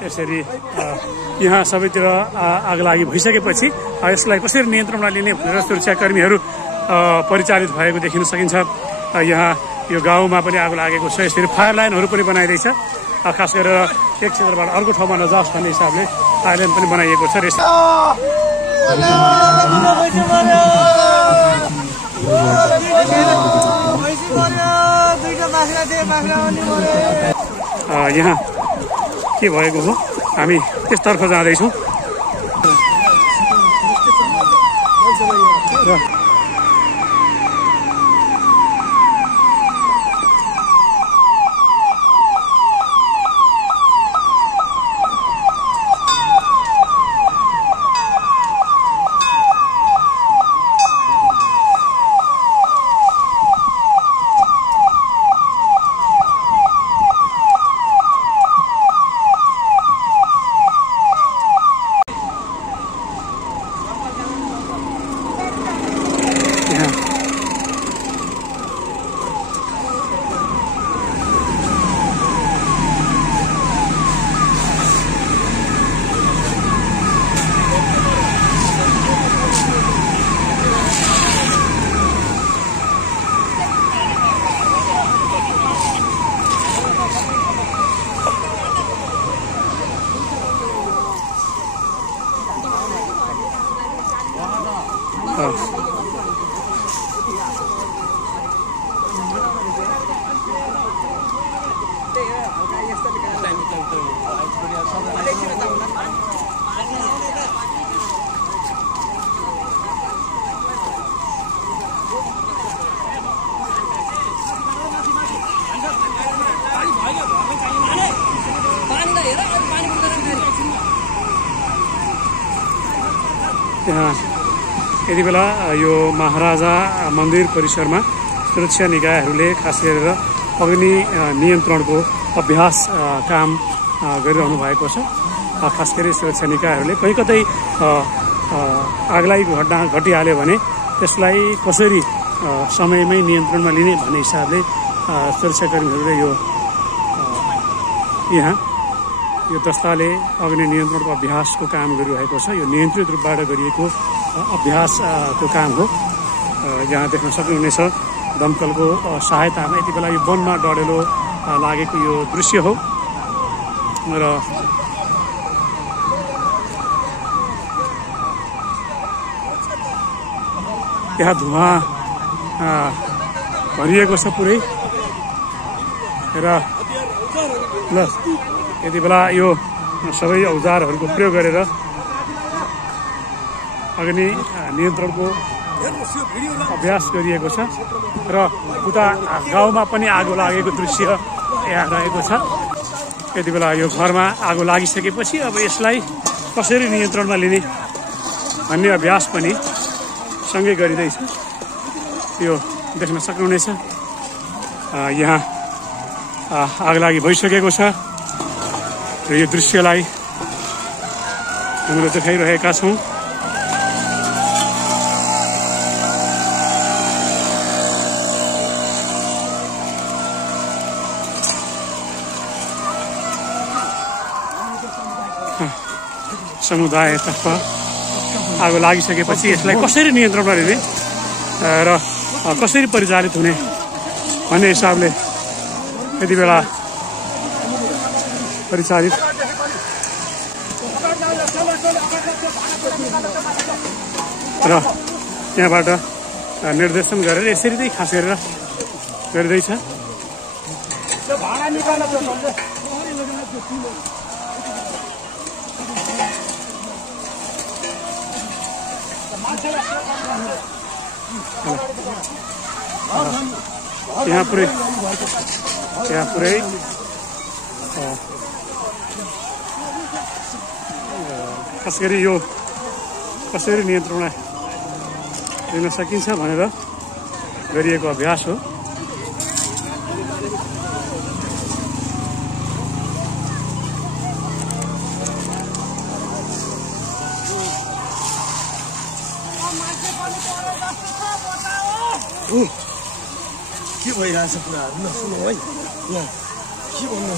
यसरी यहाँ सबैतिर आगलागी भइसकेपछि यसलाई कसरी नियन्त्रणमा लिने भनेर सुरक्षाकर्मीहरू परिचालित भएको देखिन सकिन्छ। यहाँ यो गाउँमा पनि आगो लागेको छ। यसरी फायर लाइनहरू पनि बनाइरहेछ। खास गरेर एक क्षेत्रबाट अर्को ठाउँमा नजाओस् भन्ने हिसाबले फायर लाइन पनि बनाइएको छ। यहाँ के भएको हो, हामी त्यसतर्फ जाँदैछौँ। यति बेला यो महाराजा मन्दिर परिसरमा सुरक्षा निकायहरूले खास गरेर अग्नि नियन्त्रणको अभ्यास काम गरिरहनु भएको छ। खास गरी सुरक्षा निकायहरूले कहीँ कतै आगलागीको घटना घटिहाल्यो भने त्यसलाई कसरी समयमै नियन्त्रणमा लिने भन्ने हिसाबले सुरक्षाकर्मीहरूले यहाँ यो दस्ताले अग्नि नियन्त्रणको अभ्यासको काम गरिरहेको छ। यो नियन्त्रित रूपबाट गरिएको अभ्यासको काम हो। यहाँ देख्न सक्नुहुनेछ दमकलको सहायतामा यति बेला यो वनमा डढेलो लागेको यो दृश्य हो र यहाँ धुवा भरिएको छ पुरै र ल यति बेला यो सबै औजारहरूको प्रयोग गरेर अग्नि नियन्त्रणको अभ्यास गरिएको छ र उता गाउँमा पनि आगो लागेको दृश्य यहाँ रहेको छ। यति बेला यो घरमा आगो लागिसकेपछि अब यसलाई कसरी नियन्त्रणमा लिने भन्ने अभ्यास पनि सँगै गरिँदैछ। यो देख्न सक्नुहुनेछ यहाँ आगलागी भइसकेको छ र यो दृश्यलाई हामीले देखाइरहेका छौँ। समुदायतर्फ आगो लागिसकेपछि यसलाई कसरी नियन्त्रणमा लिने र कसरी परिचालित हुने भन्ने हिसाबले यति बेला परिचालित र त्यहाँबाट निर्देशन गरेर यसरी नै खास गरेर गरिँदैछ। यहाँ पुरै खास गरी यो कसरी नियन्त्रणमा लिन सकिन्छ भनेर गरिएको अभ्यास हो। के भइरहेछ कुराहरू न सुनौ है यहाँ के भन्नु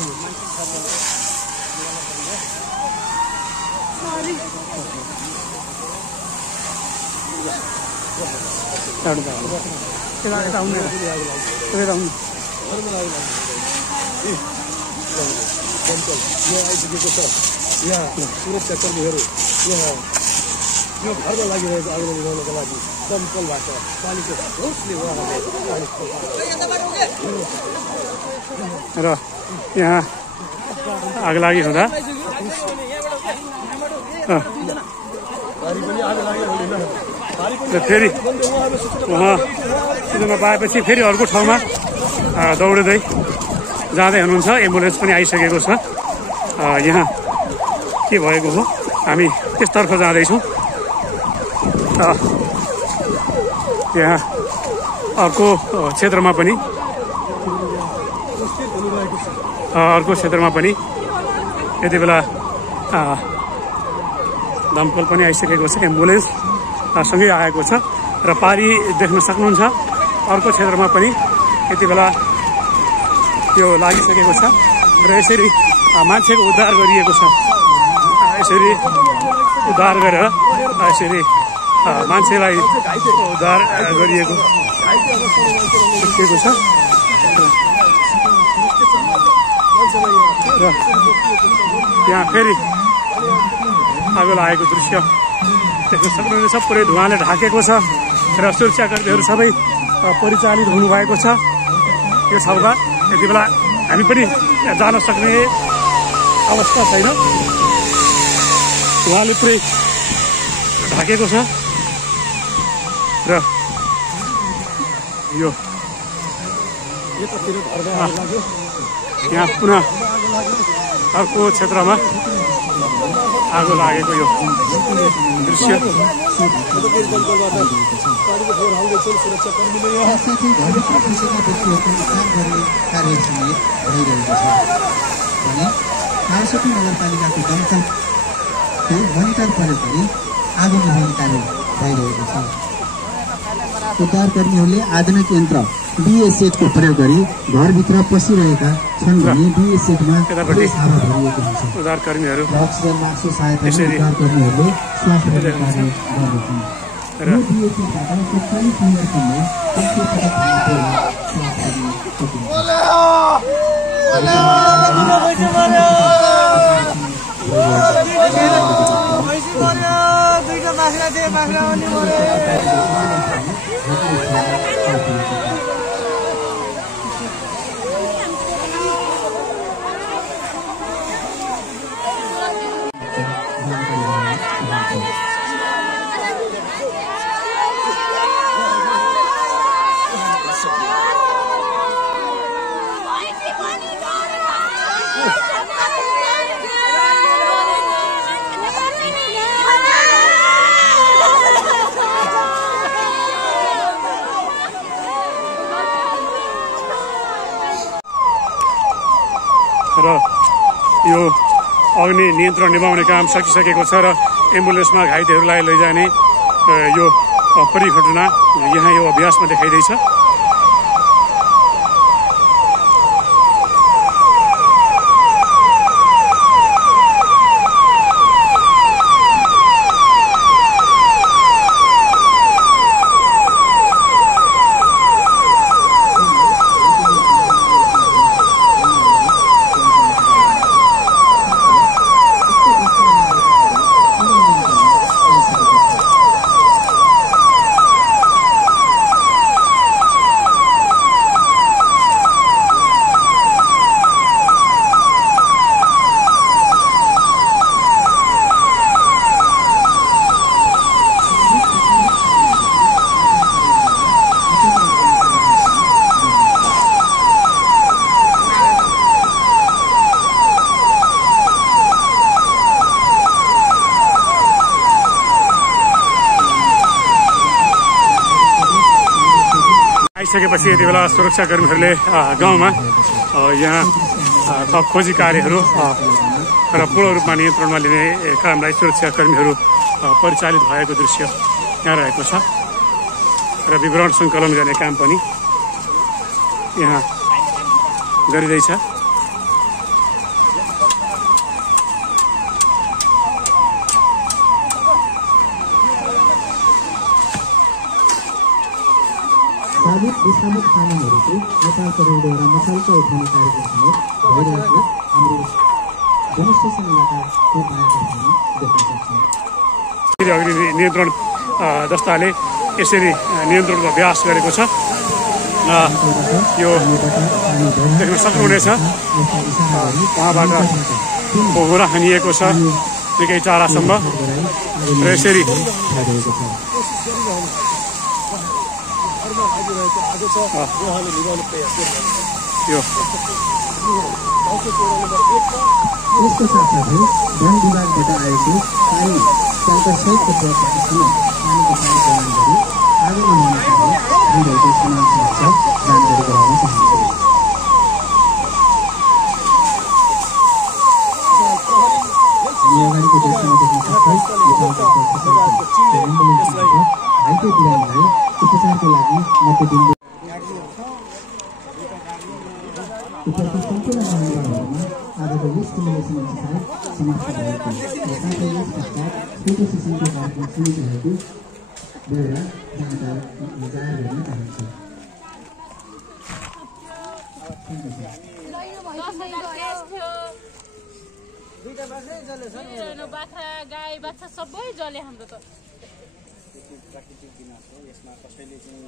यहाँ आइपुगेको छ यहाँ सुरक्षाकर्मीहरू यहाँ यो घरमा लागिरहेको आगो निभाउनको लागि दमकलबाट पानीको होसले उहाँहरूले र यहाँ आगलागी हुँदा र फेरि उहाँ सूचना पाएपछि फेरि अर्को ठाउँमा दौडिँदै जाँदै हुनुहुन्छ। एम्बुलेन्स पनि आइसकेको छ। यहाँ के भएको हो हामी त्यसतर्फ जाँदैछौँ। यहाँ अर्को क्षेत्रमा पनि यति बेला दमकल पनि आइसकेको छ। एम्बुलेन्स सँगै आएको छ र पारी देख्न सक्नुहुन्छ। अर्को क्षेत्रमा पनि यति बेला यो लागिसकेको छ र यसरी मान्छेको उद्धार गरिएको छ। यसरी उद्धार गरेर यसरी मान्छेलाई उद्धार गरिएको छ र यहाँ फेरि आगो लागेको दृश्य देख्न सक्नुहुन्छ। पुरै धुवाँले ढाकेको छ र सुरक्षाकर्मीहरू सबै परिचालित हुनुभएको छ यो ठाउँमा। यति बेला हामी पनि जान सक्ने अवस्था छैन। धुवाँले पुरै ढाकेको छ र यो यहाँ पुनः अर्को क्षेत्रमा आगो लागेको यो दृश्य कालसोपी नगरपालिकाको दमकलको मोनिटर प्रयोग गरी आगो निभाउने कार्य भइरहेको छ। उद्धारकर्मीहरूले आधुनिक यन्त्र बिएसएडको प्रयोग गरी घरभित्र पसिरहेका छन् भने बिएसएडमा हावा भरिएको हुन्छ। उद्धारकर्मीहरू अक्सिजन मास्कको सहायताले उद्धारकर्मीहरूले श्वास लिने कार्य गर्दछन्। यो बिएसएडबाट 40 मिनटसम्म र यो अग्नि नियन्त्रण निभाउने काम सकिसकेको छ र एम्बुलेन्समा घाइतेहरूलाई लैजाने यो परिघटना यहाँ यो अभ्यासमा देखाइँदैछ। आइसकेपछि यति बेला सुरक्षाकर्मीहरूले गाउँमा यहाँ थप खोजी कार्यहरू र पूर्ण रूपमा नियन्त्रणमा लिने कामलाई सुरक्षाकर्मीहरू परिचालित भएको दृश्य यहाँ रहेको छ। र विवरण सङ्कलन गर्ने काम पनि यहाँ गरिँदैछ। साबुत विषामुक्त सामानहरूको नेपालको रेलद्वारा मसल्का उठाउने कार्यक्रम समेत भइरहेको हाम्रो डेमोन्स्ट्रेसन इलाकाको बारेमा देख्न सक्छौँ। अग्नि नियन्त्रण दस्ताले यसरी नियन्त्रणको अभ्यास गरेको छ। यो देख्न सक्नुहुनेछ उहाँबाट फोहोरा हानिएको छ निकै टाढासम्म र यसरी यसको साथसाथै वन विभागबाट आएको पानी ट्याङ्करसहितको ट्रकहरूसँग पानीको पाइप प्रदान गरी आगो नहुने कार्य भइरहेको समान समक्ष जानकारी गराउन चाहन्छु। हामी अगाडिको दृश्यमा देख्न सक्छौँ नेपालको एम्बुलेन्सबाट घाइते बिरामीलाई उपचारको लागि मध्यबिन्दु उपरको सम्पूर्ण मामिलाहरूमा आजको यस सिमुलेसन एक्सर्साइज समाप्त भएको र साथै यस पश्चात फोटो सेसनको कार्यक्रम सुरु भएको बेला जानकारी जाहेर गर्न चाहन्छु। बाख्रा गाई बाछा सबै जले हाम्रो त प्राकृतिक विनाश हो। यसमा कसैले चाहिँ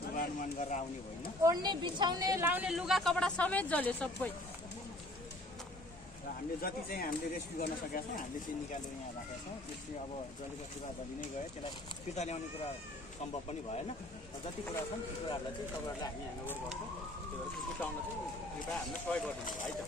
पूर्वानुमान गरेर आउने भएन। ओड्ने बिछाउने लाउने लुगा कपडा समेत जल्यो सबै। र हामीले जति चाहिँ हामीले रेस्क्यु गर्न सकेका छौँ हामीले चाहिँ निकालेर यहाँ राखेका छौँ। त्यस चाहिँ अब जलेको कुरा जलि नै गयो, त्यसलाई फिर्ता ल्याउने कुरा सम्भव पनि भएन। र जति कुरा छन् ती कुराहरूलाई चाहिँ तपाईँहरूलाई हामी ह्यान्डओभर गर्छौँ। त्यो छुट्याउन चाहिँ कृपया हामीलाई सहयोग गरिदिनु है त।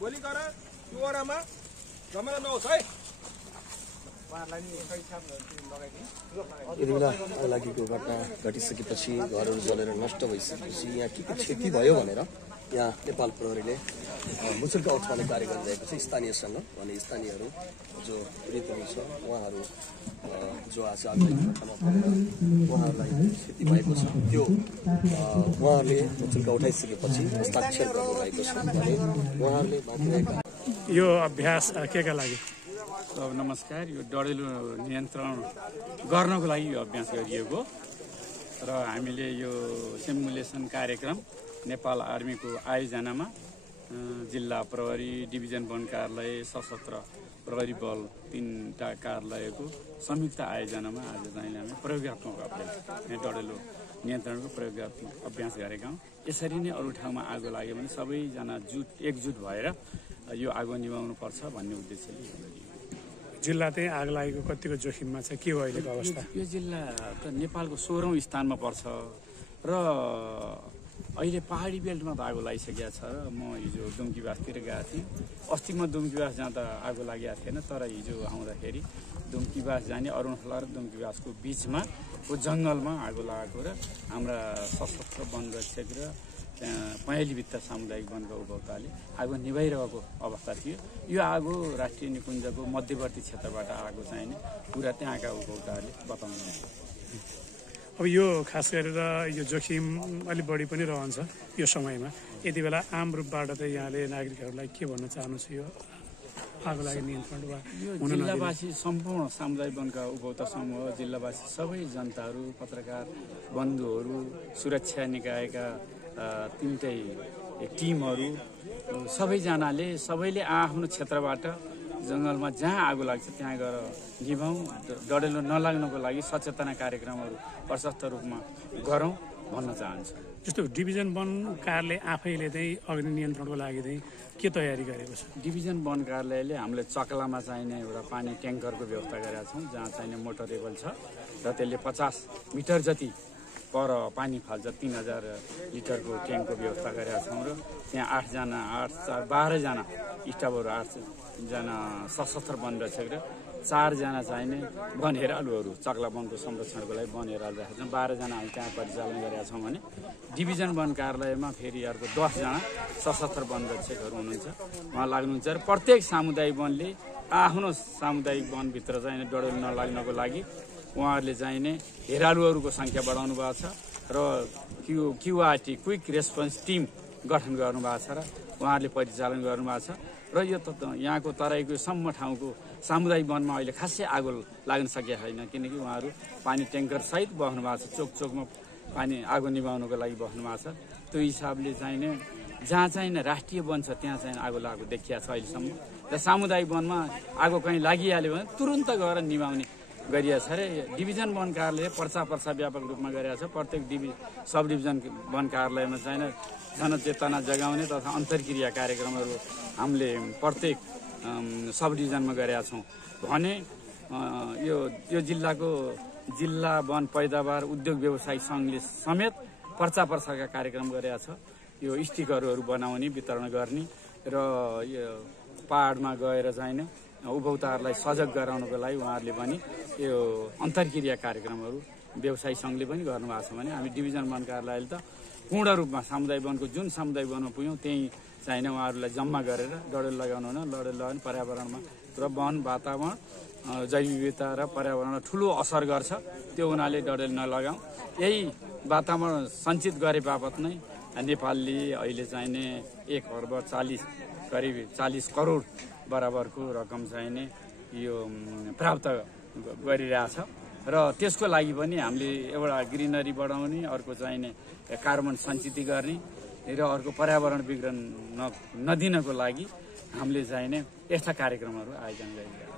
गोली गर त्यो ओरामा झमेला नहोस् है। यति बेला आग लागेको घटना घटिसकेपछि घरहरू जलेर नष्ट भइसकेपछि यहाँ के क्षति भयो भनेर यहाँ नेपाल प्रहरीले मुचुल्का उठाउने कार्य गरिरहेको छ स्थानीयसँग। भने स्थानीयहरू जो पीडित हुनुहुन्छ उहाँहरू जो आज आगको घटनामा परेर उहाँहरूलाई क्षति भएको छ त्यो उहाँहरूले मुचुल्का उठाइसकेपछि हस्ताक्षर गर्नुभएको छ भने उहाँहरूले बाँकी रहेका यो अभ्यास केका लागि? नमस्कार। यो डढेलो नियन्त्रण गर्नको लागि यो अभ्यास गरिएको र हामीले यो सिमुलेसन कार्यक्रम नेपाल आर्मीको आयोजनामा जिल्ला प्रहरी डिभिजन वन कार्यालय सशस्त्र प्रहरी बल 3टा कार्यालयको संयुक्त आयोजनामा आज चाहिँ हामी प्रयोगत्मक अभ्यास डढेलो नियन्त्रणको प्रयोगत्मक अभ्यास गरेका हौँ। यसरी नै अरू ठाउँमा आगो लाग्यो भने सबैजना एकजुट भएर यो आगो निभाउनु पर्छ भन्ने उद्देश्यले जिल्ला चाहिँ आग लागेको कतिको जोखिममा छ, के हो अहिलेको अवस्था? यो जिल्ला त नेपालको 16औं स्थानमा पर्छ र अहिले पहाडी बेल्टमा त आगो लागिसकेको छ। र म हिजो दुम्कीवासतिर गएको थिएँ। अस्ति म दुम्कीवास जाँदा आगो लागेको थिएन, तर हिजो आउँदाखेरि दुम्कीवास जाने अरुणखोला र दुम्कीवासको बिचमा को जङ्गलमा आगो लागेको र हाम्रा सशस्त्र वन रक्षक र पहेँली भित्ता सामुदायिक वनका उपभोक्ताले आगो निभाइरहेको अवस्था थियो। यो आगो राष्ट्रिय निकुञ्जको मध्यवर्ती क्षेत्रबाट आगो चाहिने कुरा त्यहाँका उपभोक्ताहरूले बताउनुहुन्छ। अब यो खास गरेर यो जोखिम अलिक बढी पनि रहन्छ यो समयमा। यति बेला आम रूपबाट चाहिँ यहाँले नागरिकहरूलाई के भन्न चाहनुहुन्छ? यो आगो लागि नियन्त्रण वा यो जिल्लावासी सम्पूर्ण सामुदायिक वनका उपभोक्ता समूह, जिल्लावासी सबै जनताहरू, पत्रकार बन्धुहरू, सुरक्षा निकायका 3टै टिमहरू सबैजनाले सबैले आफ्नो क्षेत्रबाट जङ्गलमा जहाँ आगो लाग्छ त्यहाँ गएर निभाउँ, डढेलो नलाग्नको लागि सचेतना कार्यक्रमहरू प्रशस्त रूपमा गरौँ भन्न चाहन्छु। जस्तो डिभिजन वन कार्यालय आफैले चाहिँ अग्नि नियन्त्रणको लागि चाहिँ के तयारी गरेको छ? डिभिजन वन कार्यालयले हामीले चक्लामा चाहिने एउटा पानी ट्याङ्करको व्यवस्था गरेका छौँ, जहाँ चाहिने मोटरेबल छ र त्यसले 50 मिटर जति पर पानी फाल्छ। 3000 लिटरको ट्याङ्कको व्यवस्था गरेका छौँ र त्यहाँ 12जना स्टाफहरू, 8जना सशस्त्र वन रक्षक र 4जना चाहिने वन हेरालुहरू चक्ला वनको संरक्षणको लागि वन हेरालु राखेका छौँ। 12जना हामी त्यहाँ परिचालन गरेका छौँ भने डिभिजन वन कार्यालयमा फेरि अर्को 10जना सशस्त्र वन रक्षकहरू हुनुहुन्छ, उहाँ लाग्नुहुन्छ र प्रत्येक सामुदायिक वनले आफ्नो सामुदायिक वनभित्र चाहिने डढेलो नलाग्नको लागि उहाँहरूले चाहिने हेरालुहरूको सङ्ख्या बढाउनु भएको छ र क्युआरटी क्विक रेस्पोन्स टिम गठन गर्नुभएको छ र उहाँहरूले परिचालन गर्नुभएको छ र यो यहाँको तराईको सम्म ठाउँको सामुदायिक वनमा अहिले खासै आगो लाग्न सकेको छैन, किनकि उहाँहरू पानी ट्याङ्कर सहित बस्नु भएको छ, चोक चोकमा पानी आगो निभाउनको लागि बस्नु भएको छ। त्यो हिसाबले चाहिने जहाँ चाहिने राष्ट्रिय वन छ त्यहाँ चाहिँ आगो लागेको देखिया छ अहिलेसम्म र सामुदायिक वनमा आगो कहीँ लागिहाल्यो भने तुरुन्त गएर निभाउने गरिएको छ अरे। डिभिजन वन कार्यालय पर्चा व्यापक रूपमा गरेको छ। प्रत्येक सब डिभिजन वन कार्यालयमा चाहिँ जनचेतना जगाउने तथा अन्तर्क्रिया कार्यक्रमहरू हामीले प्रत्येक सब डिभिजनमा गरेका छौँ भने यो जिल्लाको जिल्ला वन पैदावार उद्योग व्यवसायिक सङ्घले समेत पर्चाका कार्यक्रम गरेका छ। यो स्टिकरहरू बनाउने वितरण गर्ने र यो पहाडमा गएर चाहिने उपभोक्ताहरूलाई सजग गराउनको लागि उहाँहरूले पनि यो अन्तर्क्रिया कार्यक्रमहरू व्यवसायिक सङ्घले पनि गर्नुभएको छ भने हामी डिभिजन वन कार्यालयले त पूर्ण रूपमा सामुदायिक वनको जुन सामुदायिक वनमा पुग्यौँ त्यहीँ चाहिने उहाँहरूलाई जम्मा गरेर डढेलो लगाउनु हुन, डढेलो लगाउने पर्यावरणमा र वन वातावरण जैव विविधता र पर्यावरणमा ठुलो असर गर्छ। त्यो हुनाले डढेलो नलगाउँ। यही वातावरण सञ्चित गरे बापत नै नेपालले अहिले चाहिने 1,40 करोड बराबरको रकम चाहिने यो प्राप्त गरिरहेछ र त्यसको लागि पनि हामीले एउटा ग्रिनरी बढाउने, अर्को चाहिने कार्बन सञ्चित गर्ने र अर्को पर्यावरण बिग्रन नदिनको लागि हामीले चाहिने यस्ता कार्यक्रमहरू आयोजना गरिरहेछौँ।